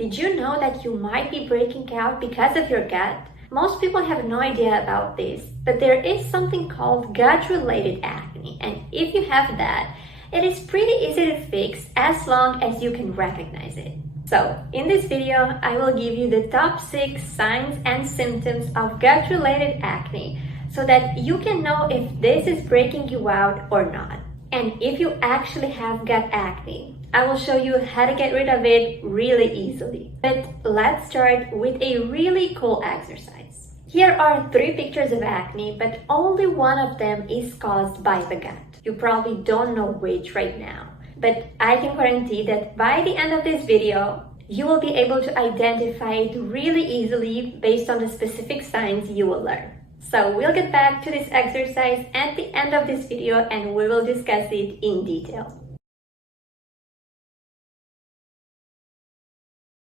Did you know that you might be breaking out because of your gut? Most people have no idea about this, but there is something called gut-related acne, and if you have that, it is pretty easy to fix as long as you can recognize it. So, in this video, I will give you the top 6 signs and symptoms of gut-related acne so that you can know if this is breaking you out or not. And if you actually have gut acne, I will show you how to get rid of it really easily. But let's start with a really cool exercise. Here are 3 pictures of acne, but only one of them is caused by the gut. You probably don't know which right now, but I can guarantee that by the end of this video, you will be able to identify it really easily based on the specific signs you will learn. So we'll get back to this exercise at the end of this video and we will discuss it in detail.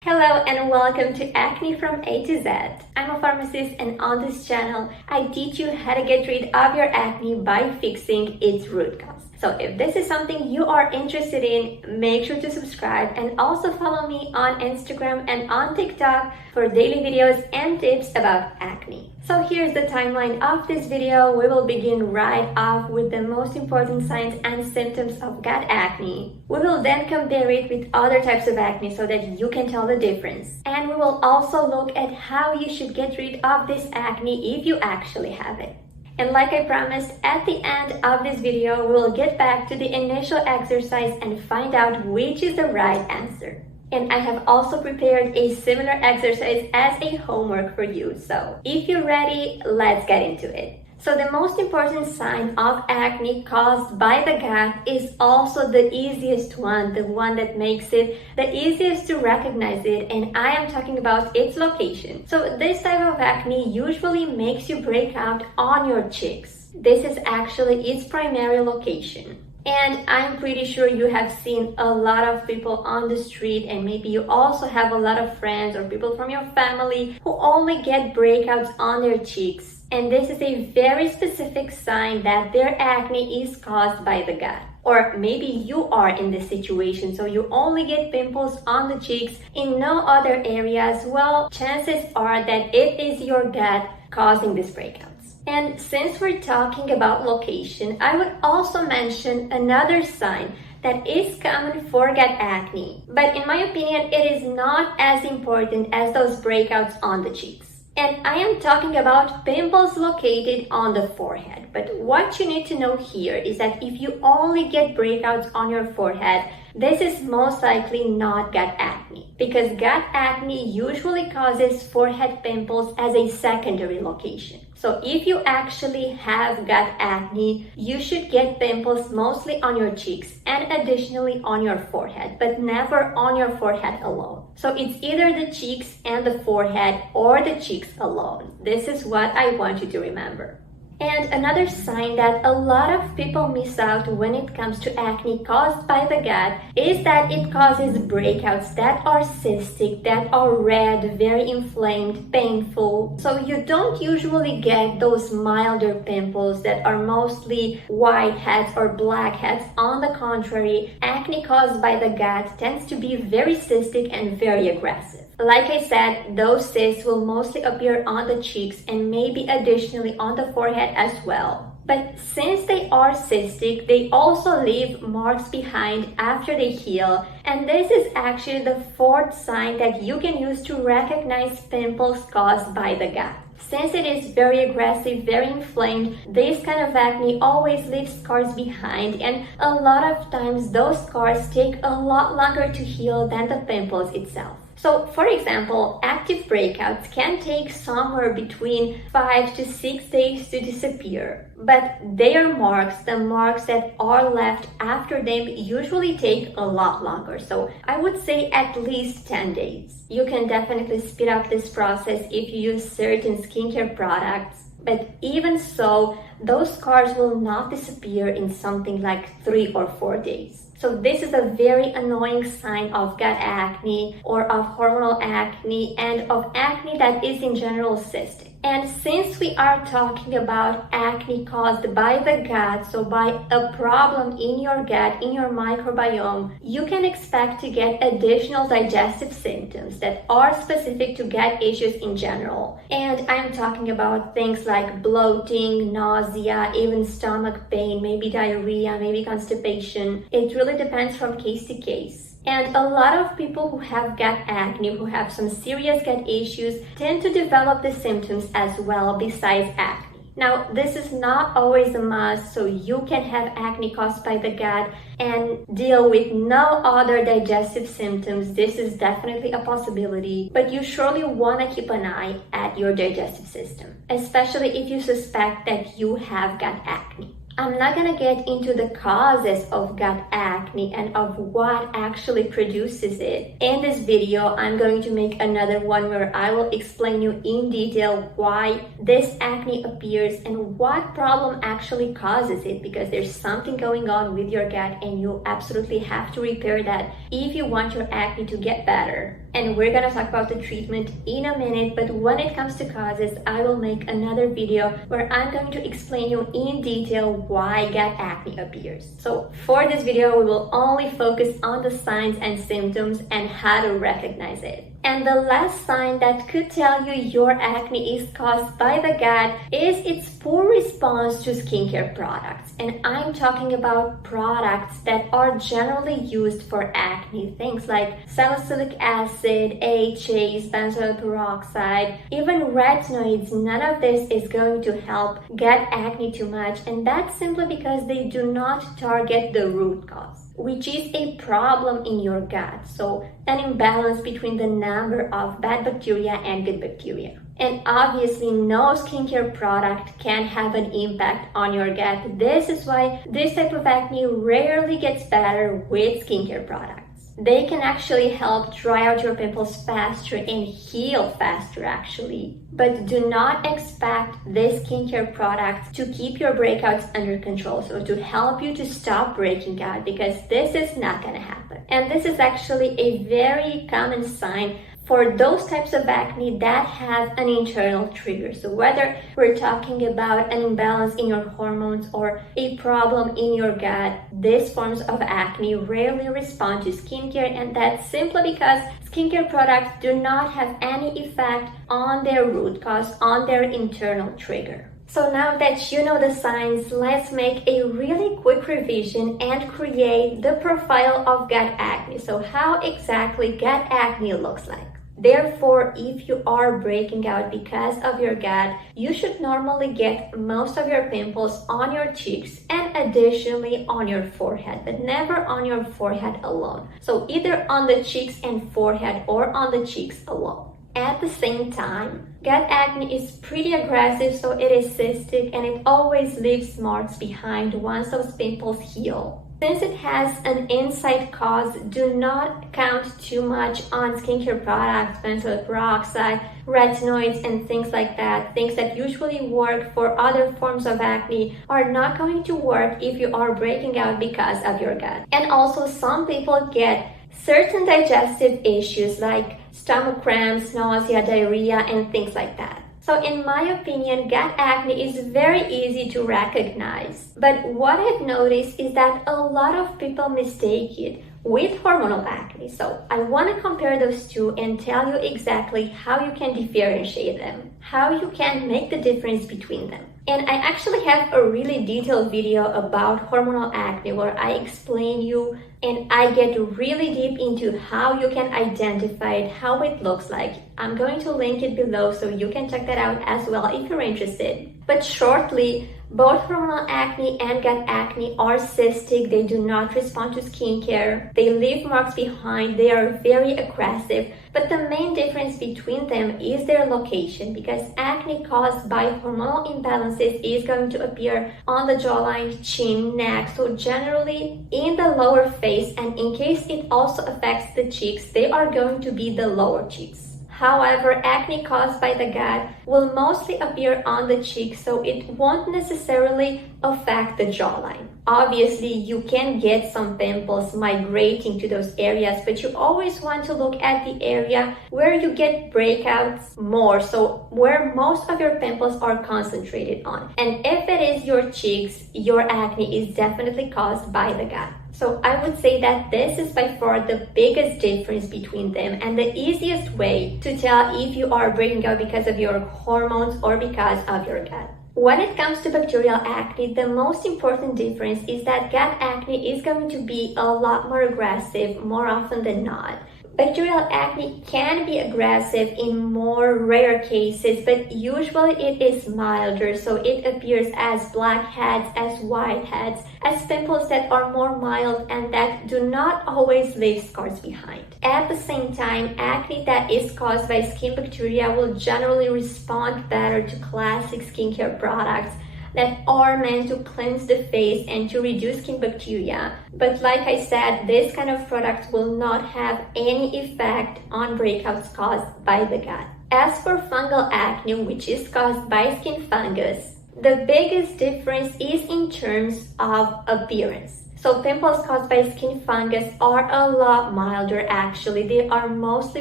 Hello and welcome to Acne from A to Z. I'm a pharmacist and on this channel, I teach you how to get rid of your acne by fixing its root cause. So if this is something you are interested in, make sure to subscribe and also follow me on Instagram and on TikTok for daily videos and tips about acne. So here's the timeline of this video. We will begin right off with the most important signs and symptoms of gut acne. We will then compare it with other types of acne so that you can tell the difference. And we will also look at how you should get rid of this acne if you actually have it. And like I promised, at the end of this video, we will get back to the initial exercise and find out which is the right answer. And I have also prepared a similar exercise as a homework for you. So if you're ready, let's get into it. So the most important sign of acne caused by the gut is also the easiest one, the one that makes it the easiest to recognize it, and I am talking about its location. So this type of acne usually makes you break out on your cheeks. This is actually its primary location. And I'm pretty sure you have seen a lot of people on the street, and maybe you also have a lot of friends or people from your family who only get breakouts on their cheeks. And this is a very specific sign that their acne is caused by the gut. Or maybe you are in this situation, so you only get pimples on the cheeks in no other areas. Well, chances are that it is your gut causing these breakouts. And since we're talking about location, I would also mention another sign that is common for gut acne. But in my opinion, it is not as important as those breakouts on the cheeks. And I am talking about pimples located on the forehead. But what you need to know here is that if you only get breakouts on your forehead, this is most likely not gut acne, because gut acne usually causes forehead pimples as a secondary location. So if you actually have gut acne, you should get pimples mostly on your cheeks and additionally on your forehead, but never on your forehead alone. So it's either the cheeks and the forehead or the cheeks alone. This is what I want you to remember. And another sign that a lot of people miss out when it comes to acne caused by the gut is that it causes breakouts that are cystic, that are red, very inflamed, painful. So you don't usually get those milder pimples that are mostly whiteheads or blackheads. On the contrary, acne caused by the gut tends to be very cystic and very aggressive. Like I said, those cysts will mostly appear on the cheeks and maybe additionally on the forehead as well. But since they are cystic, they also leave marks behind after they heal. And this is actually the 4th sign that you can use to recognize pimples caused by the gut. Since it is very aggressive, very inflamed, this kind of acne always leaves scars behind, and a lot of times those scars take a lot longer to heal than the pimples itself. So, for example, active breakouts can take somewhere between 5 to 6 days to disappear, but their marks, the marks that are left after them, usually take a lot longer. So I would say at least 10 days. You can definitely speed up this process if you use certain skincare products, but even so, those scars will not disappear in something like 3 or 4 days. So this is a very annoying sign of gut acne or of hormonal acne and of acne that is in general cystic. And since we are talking about acne caused by the gut, so by a problem in your gut, in your microbiome, you can expect to get additional digestive symptoms that are specific to gut issues in general. And I'm talking about things like bloating, nausea, even stomach pain, maybe diarrhea, maybe constipation. It really depends from case to case. And a lot of people who have gut acne, who have some serious gut issues, tend to develop the symptoms as well besides acne. Now, this is not always a must, so you can have acne caused by the gut and deal with no other digestive symptoms. This is definitely a possibility, but you surely want to keep an eye at your digestive system, especially if you suspect that you have gut acne. I'm not gonna get into the causes of gut acne and of what actually produces it. In this video, I'm going to make another one where I will explain you in detail why this acne appears and what problem actually causes it, because there's something going on with your gut and you absolutely have to repair that if you want your acne to get better. And we're gonna talk about the treatment in a minute, but when it comes to causes, I will make another video where I'm going to explain you in detail why gut acne appears. So for this video, we will only focus on the signs and symptoms and how to recognize it. And the last sign that could tell you your acne is caused by the gut is its poor response to skincare products. And I'm talking about products that are generally used for acne. Things like salicylic acid, AHAs, benzoyl peroxide, even retinoids. None of this is going to help gut acne too much. And that's simply because they do not target the root cause, which is a problem in your gut. So an imbalance between the number of bad bacteria and good bacteria. And obviously no skincare product can have an impact on your gut. This is why this type of acne rarely gets better with skincare products. They can actually help dry out your pimples faster and heal faster actually. But do not expect this skincare product to keep your breakouts under control, so to help you to stop breaking out, because this is not gonna happen. And this is actually a very common sign for those types of acne that have an internal trigger. So whether we're talking about an imbalance in your hormones or a problem in your gut, these forms of acne rarely respond to skincare, and that's simply because skincare products do not have any effect on their root cause, on their internal trigger. So now that you know the signs, let's make a really quick revision and create the profile of gut acne. So how exactly gut acne looks like. Therefore, if you are breaking out because of your gut, you should normally get most of your pimples on your cheeks and additionally on your forehead, but never on your forehead alone. So either on the cheeks and forehead or on the cheeks alone. At the same time, gut acne is pretty aggressive, so it is cystic and it always leaves marks behind once those pimples heal. Since it has an inside cause, do not count too much on skincare products, benzoyl peroxide, retinoids, and things like that. Things that usually work for other forms of acne are not going to work if you are breaking out because of your gut. And also, some people get certain digestive issues like stomach cramps, nausea, diarrhea, and things like that. So in my opinion, gut acne is very easy to recognize. But what I've noticed is that a lot of people mistake it with hormonal acne. So I want to compare those two and tell you exactly how you can differentiate them, how you can make the difference between them. And I actually have a really detailed video about hormonal acne where I explain you and I get really deep into how you can identify it, how it looks like. I'm going to link it below so you can check that out as well if you're interested. But shortly, both hormonal acne and gut acne are cystic. They do not respond to skincare. They leave marks behind. They are very aggressive. But the main difference between them is their location, because acne caused by hormonal imbalances is going to appear on the jawline, chin, neck, so generally in the lower face, and in case it also affects the cheeks, they are going to be the lower cheeks. However, acne caused by the gut will mostly appear on the cheeks, so it won't necessarily affect the jawline. Obviously, you can get some pimples migrating to those areas, but you always want to look at the area where you get breakouts more, so where most of your pimples are concentrated on. And if it is your cheeks, your acne is definitely caused by the gut. So I would say that this is by far the biggest difference between them and the easiest way to tell if you are breaking out because of your hormones or because of your gut. When it comes to bacterial acne, the most important difference is that gut acne is going to be a lot more aggressive more often than not. Bacterial acne can be aggressive in more rare cases, but usually it is milder, so it appears as blackheads, as whiteheads, as pimples that are more mild and that do not always leave scars behind. At the same time, acne that is caused by skin bacteria will generally respond better to classic skincare products that are meant to cleanse the face and to reduce skin bacteria. But like I said, this kind of product will not have any effect on breakouts caused by the gut. As for fungal acne, which is caused by skin fungus, the biggest difference is in terms of appearance. So pimples caused by skin fungus are a lot milder actually. They are mostly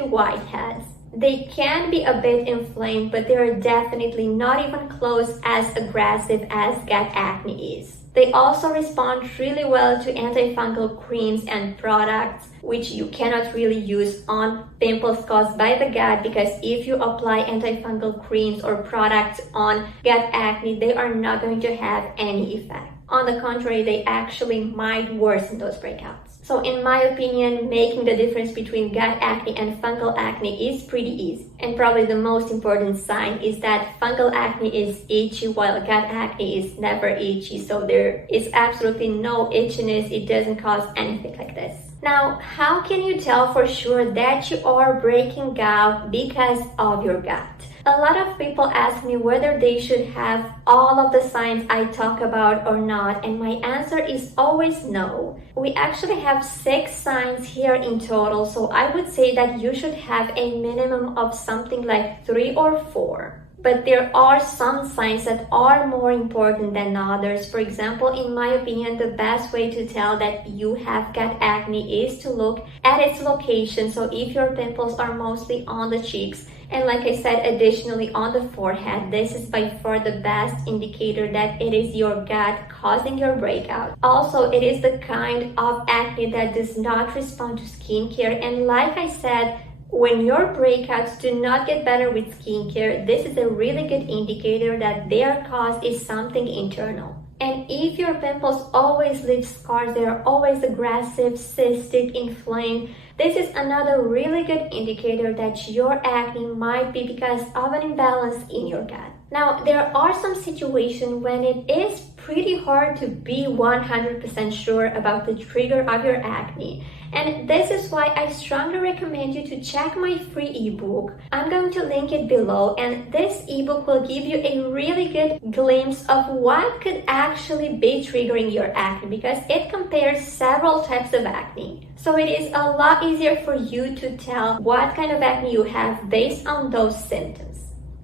whiteheads. They can be a bit inflamed, but they are definitely not even close as aggressive as gut acne is. They also respond really well to antifungal creams and products, which you cannot really use on pimples caused by the gut, because if you apply antifungal creams or products on gut acne, they are not going to have any effect. On the contrary, they actually might worsen those breakouts. So in my opinion, making the difference between gut acne and fungal acne is pretty easy. And probably the most important sign is that fungal acne is itchy while gut acne is never itchy. So there is absolutely no itchiness. It doesn't cause anything like this. Now, how can you tell for sure that you are breaking out because of your gut? A lot of people ask me whether they should have all of the signs I talk about or not, and my answer is always no. We actually have 6 signs here in total, so I would say that you should have a minimum of something like 3 or 4. But there are some signs that are more important than others. For example, in my opinion, the best way to tell that you have gut acne is to look at its location. So if your pimples are mostly on the cheeks, and like I said, additionally on the forehead, this is by far the best indicator that it is your gut causing your breakout. Also, it is the kind of acne that does not respond to skincare. And like I said, when your breakouts do not get better with skincare, this is a really good indicator that their cause is something internal. And if your pimples always leave scars, they are always aggressive, cystic, inflamed, this is another really good indicator that your acne might be because of an imbalance in your gut. Now, there are some situations when it is pretty hard to be 100% sure about the trigger of your acne. And this is why I strongly recommend you to check my free ebook. I'm going to link it below, and this ebook will give you a really good glimpse of what could actually be triggering your acne, because it compares several types of acne. So it is a lot easier for you to tell what kind of acne you have based on those symptoms.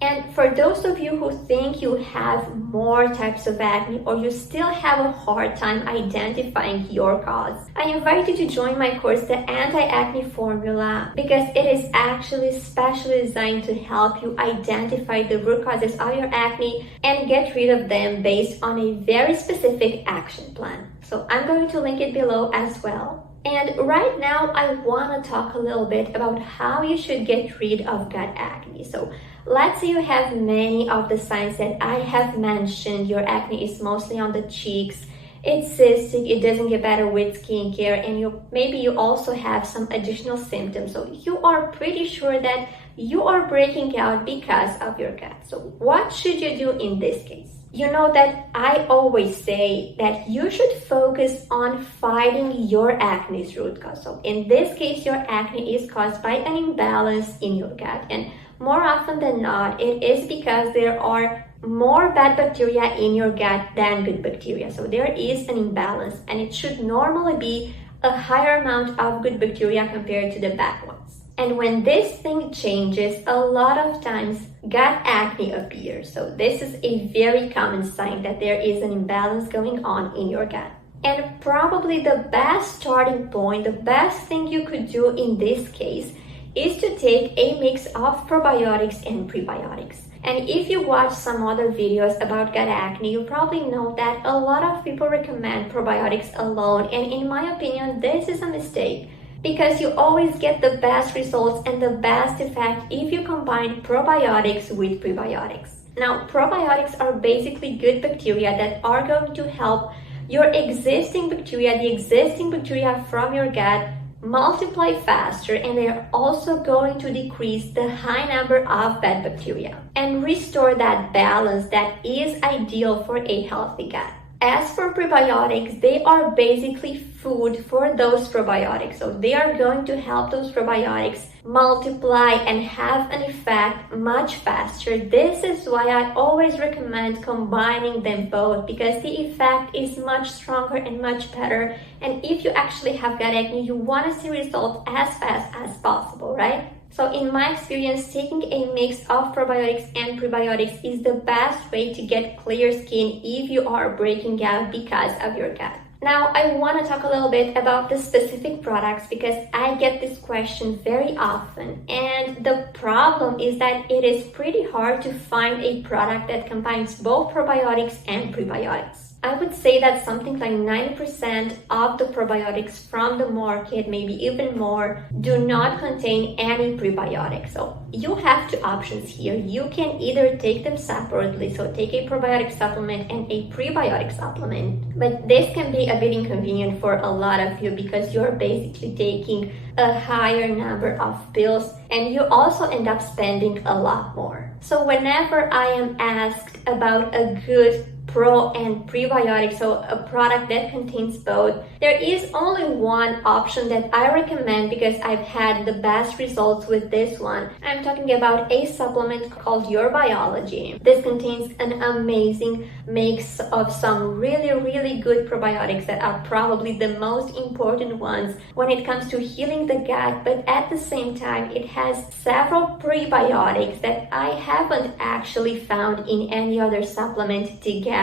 And for those of you who think you have more types of acne or you still have a hard time identifying your cause, I invite you to join my course, the Anti-Acne Formula, because it is actually specially designed to help you identify the root causes of your acne and get rid of them based on a very specific action plan. So I'm going to link it below as well. And right now, I want to talk a little bit about how you should get rid of gut acne. So let's say you have many of the signs that I have mentioned. Your acne is mostly on the cheeks, it's cystic, it doesn't get better with skincare, and maybe you also have some additional symptoms. So you are pretty sure that you are breaking out because of your gut. So what should you do in this case? You know that I always say that you should focus on fighting your acne's root cause. So in this case, your acne is caused by an imbalance in your gut. And more often than not, it is because there are more bad bacteria in your gut than good bacteria. So there is an imbalance, and it should normally be a higher amount of good bacteria compared to the bad ones. And when this thing changes, a lot of times gut acne appears. So this is a very common sign that there is an imbalance going on in your gut. And probably the best starting point, the best thing you could do in this case is to take a mix of probiotics and prebiotics. And if you watch some other videos about gut acne, you probably know that a lot of people recommend probiotics alone. And in my opinion, this is a mistake, because you always get the best results and the best effect if you combine probiotics with prebiotics. Now, probiotics are basically good bacteria that are going to help your existing bacteria, the existing bacteria from your gut, multiply faster, and they are also going to decrease the high number of bad bacteria and restore that balance that is ideal for a healthy gut. As for prebiotics, they are basically food for those probiotics. So they are going to help those probiotics multiply and have an effect much faster. This is why I always recommend combining them both, because the effect is much stronger and much better. And if you actually have gut acne, you want to see results as fast as possible, right? So in my experience, taking a mix of probiotics and prebiotics is the best way to get clear skin if you are breaking out because of your gut. Now, I want to talk a little bit about the specific products because I get this question very often. And the problem is that it is pretty hard to find a product that combines both probiotics and prebiotics. I would say that something like 90% of the probiotics from the market, maybe even more, do not contain any prebiotics. So you have two options here. You can either take them separately, so take a probiotic supplement and a prebiotic supplement. But this can be a bit inconvenient for a lot of you because you're basically taking a higher number of pills and you also end up spending a lot more. So whenever I am asked about a good pro and prebiotic, so a product that contains both, there is only one option that I recommend because I've had the best results with this one. I'm talking about a supplement called YourBiology. This contains an amazing mix of some really good probiotics that are probably the most important ones when it comes to healing the gut, but at the same time it has several prebiotics that I haven't actually found in any other supplement together.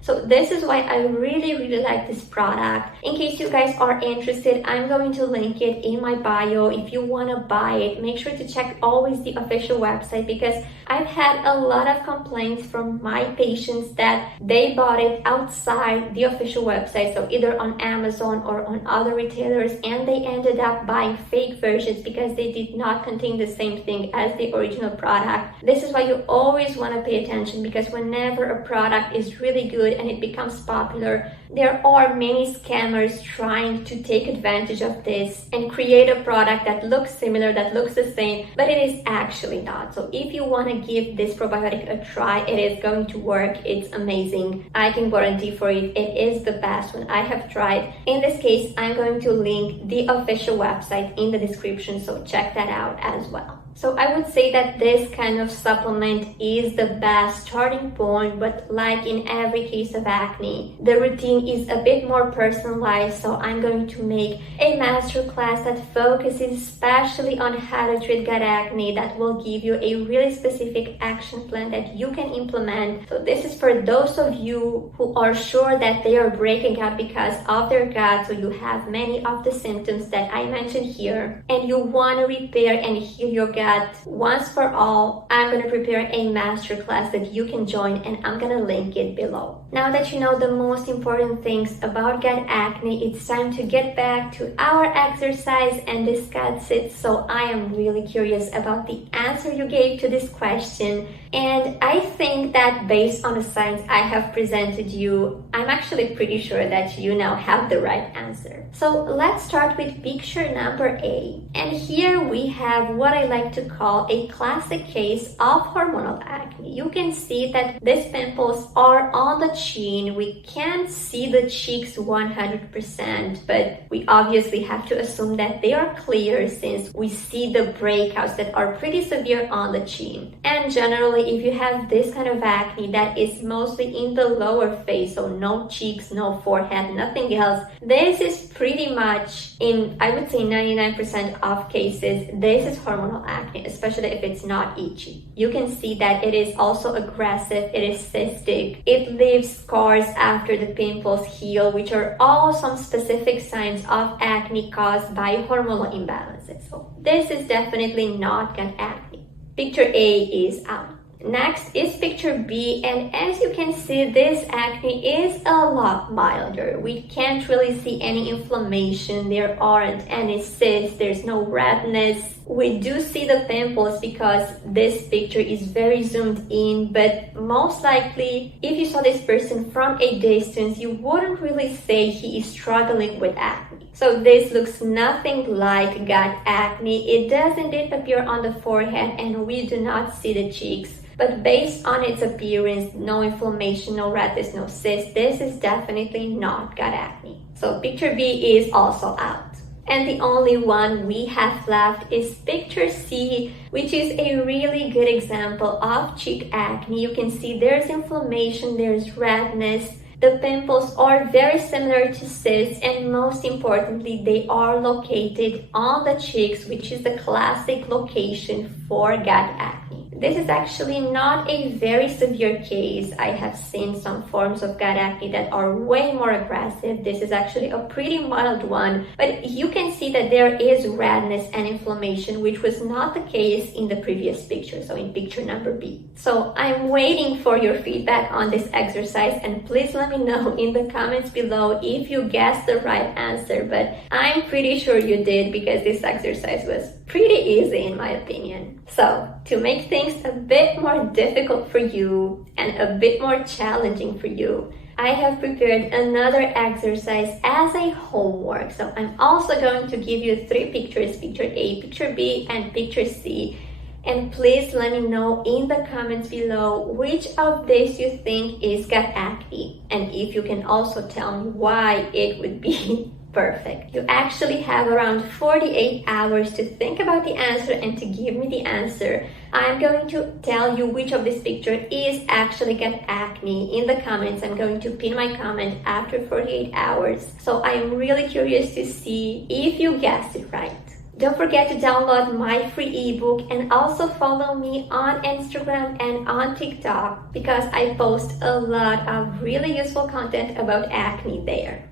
So this is why I really like this product. In case you guys are interested, I'm going to link it in my bio. If you want to buy it, make sure to check always the official website, because I've had a lot of complaints from my patients that they bought it outside the official website, so either on Amazon or on other retailers, and they ended up buying fake versions because they did not contain the same thing as the original product. This is why you always want to pay attention, because whenever a product is really good and it becomes popular, there are many scammers trying to take advantage of this and create a product that looks similar, that looks the same, but it is actually not. So if you want to give this probiotic a try, it is going to work. It's amazing. I can guarantee for it. It is the best one I have tried. In this case, I'm going to link the official website in the description, so check that out as well. So I would say that this kind of supplement is the best starting point, but like in every case of acne, the routine is a bit more personalized. So I'm going to make a masterclass that focuses especially on how to treat gut acne, that will give you a really specific action plan that you can implement. So this is for those of you who are sure that they are breaking out because of their gut, so you have many of the symptoms that I mentioned here, and you want to repair and heal your gut once for all. I'm going to prepare a masterclass that you can join, and I'm going to link it below. Now that you know the most important things about gut acne, it's time to get back to our exercise and discuss it. So I am really curious about the answer you gave to this question, and I think that based on the signs I have presented you, I'm actually pretty sure that you now have the right answer. So let's start with picture number A. And here we have what I like to call a classic case of hormonal acne. You can see that these pimples are on the chin. We can't see the cheeks 100%, but we obviously have to assume that they are clear since we see the breakouts that are pretty severe on the chin. And generally, if you have this kind of acne that is mostly in the lower face, so no cheeks, no forehead, nothing else, this is pretty much, in I would say 99% of cases, this is hormonal acne, especially if it's not itchy. You can see that it is also aggressive, it is cystic, it leaves scars after the pimples heal, which are all some specific signs of acne caused by hormonal imbalances. So this is definitely not gut acne. Picture A is out. Next is picture B, and as you can see, this acne is a lot milder. We can't really see any inflammation, there aren't any cysts, there's no redness. We do see the pimples because this picture is very zoomed in, but most likely, if you saw this person from a distance, you wouldn't really say he is struggling with acne. So this looks nothing like gut acne. It does indeed appear on the forehead, and we do not see the cheeks. But based on its appearance, no inflammation, no redness, no cyst, this is definitely not gut acne. So picture B is also out. And the only one we have left is picture C, which is a really good example of cheek acne. You can see there's inflammation, there's redness. The pimples are very similar to cysts, and most importantly, they are located on the cheeks, which is the classic location for gut acne. This is actually not a very severe case. I have seen some forms of gut acne that are way more aggressive. This is actually a pretty mild one, but you can see that there is redness and inflammation, which was not the case in the previous picture, so in picture number B. So I'm waiting for your feedback on this exercise, and please let me know in the comments below if you guessed the right answer, but I'm pretty sure you did because this exercise was pretty easy in my opinion. So to make things a bit more difficult for you and a bit more challenging for you, I have prepared another exercise as a homework. So I'm also going to give you 3 pictures, picture A, picture B, and picture C. And please let me know in the comments below which of these you think is gut acne. And if you can also tell me why, it would be perfect. You actually have around 48 hours to think about the answer and to give me the answer. I'm going to tell you which of this picture is actually gut acne in the comments. I'm going to pin my comment after 48 hours. So I'm really curious to see if you guessed it right. Don't forget to download my free ebook and also follow me on Instagram and on TikTok because I post a lot of really useful content about acne there.